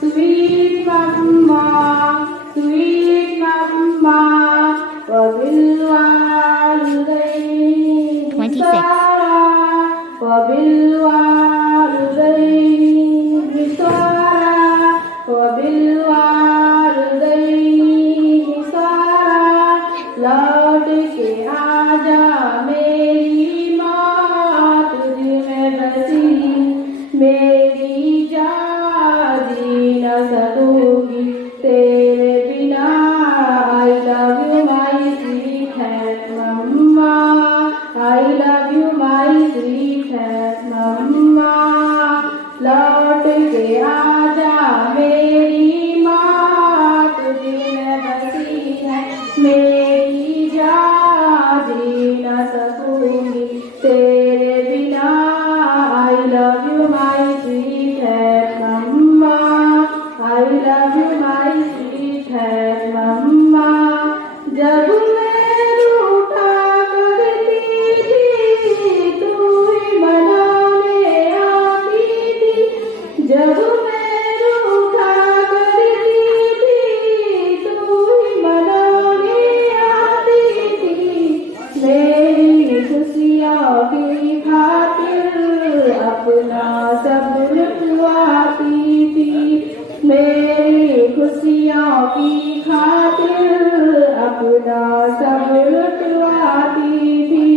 sweet mama, sweet mama, wabilwalidaini 26. bisara, wabilwalidaini bisara, wabilwalidaini bisara, लौट के आजा मेरी माँ तुझ में बसी मेरी जान जी न सकूंगी तेरे बिना I love you my sweet mamma I love you my sweet मम्मा लौट के आजा मेरी माँ तुझ में बसी है मेरी जान जी न सकूंगी तेरे बिना I love you my sweet mamma I love you my sweet मम्मा जब मैं रूठा करती थी तू ही मनाने आती थी जब मैं रूठा करती थी तू ही मनाने आती थी मेरी खुशियों की खातिर अपना सब लुटवाती थी मेरी खुशियों की खातिर अपना सब लुटवाती थी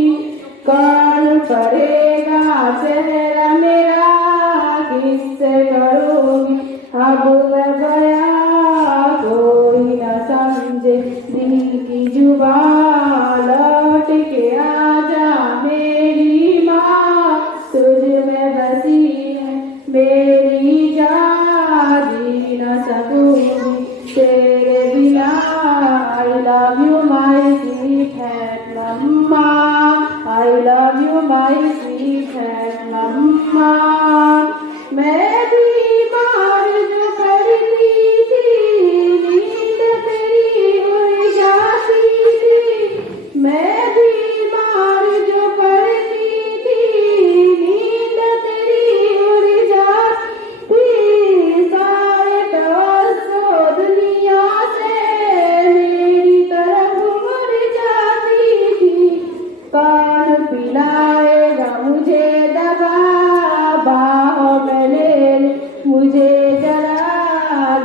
कौन करेगा चेहरा मेरा किससे करूँगी अब मैं गया कोई न समझे दिल की जुबान लौट के आजा मेरी माँ तुझ में बसी है मेरी जान जी न सकूंगी तेरे बिना I love you my sweet mamma I love you my sweet मम्मा मैं बीमार जो करती थी नींद तेरी उड़ जाती थी मैं बीमार जो करती थी नींद तेरी उड़ जाती सारे तवज्जो दुनिया से मेरी तरफ मुड़ जाती थी कौन पिलाएगा मुझे दवा बाहों में ले मुझे जरा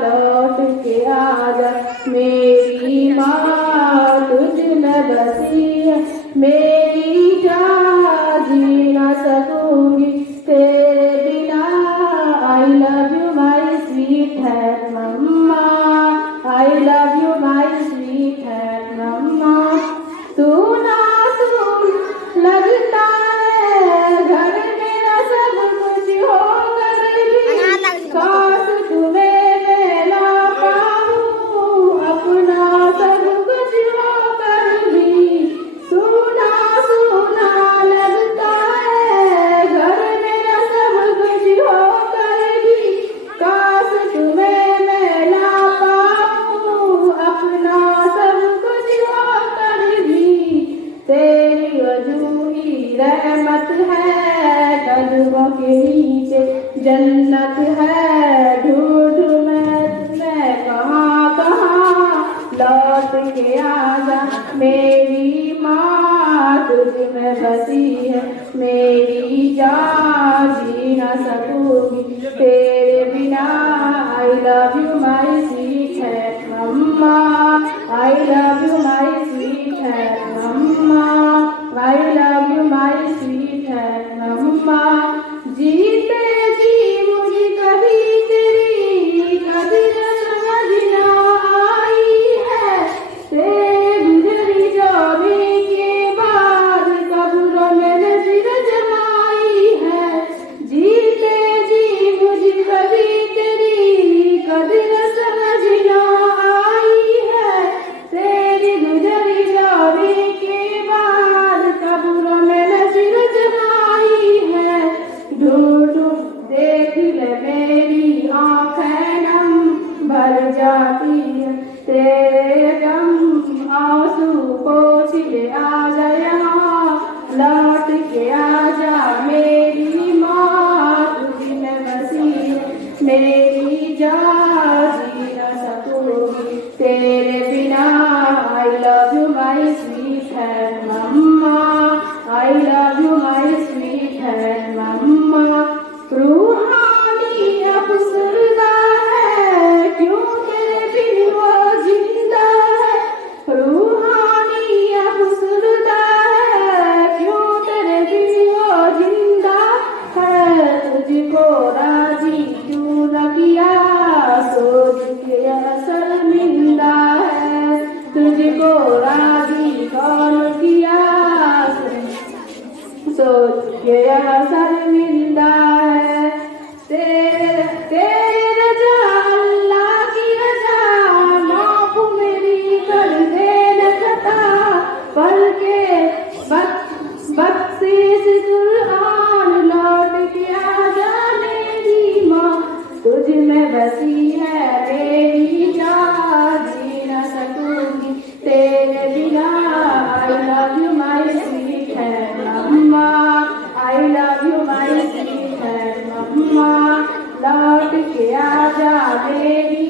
लौट के आजा मेरी माँ तुझ में बसी है मेरी जान जी न सकूंगी तेरे बिना I love you my sweet mamma I love you my sweet मम्मा तू ना सुन लगता है घर मेरा सब कुछ हो कर भी काश तुम्हें मैं ला पाऊँ अपना सब कुछ हो कर भी सुना सुना लगता है घर मेरा सब कुछ हो कर भी काश तुम्हें मैं ला पाऊँ अपना सब कुछ हो कर भी तेरी वजूही रहमत है कदमों के नीचे जन्नत है ढूंढ मैं कहाँ कहाँ लौट के आजा मेरी माँ तुझ में बसी है मेरी जान जी न सकूंगी तेरे बिना I love you my sweet mamma I love you my sweet mamma I love you my sweet मम्मा जीते जी मुझे कभी तेरी कदर समझ ना आई है तेरे गुजरी जाने के बाद कब्रों में नजर जमाई है जीते जी मुझे कभी तेरी कदर समझ ना आई है तेरी गुजरी जाने के बाद कब्रों में नजर जमाई है ढूंढ देख ले मेरी आँखें नम भर जाती है तेरे गम आंसू पोंछ ले आजा यहाँ लौट के आजा मेरी माँ तुझ में बसी है मेरी love you my sweetheart mamma, I love you my sweetheart मम्मा, लौट के आजा मेरी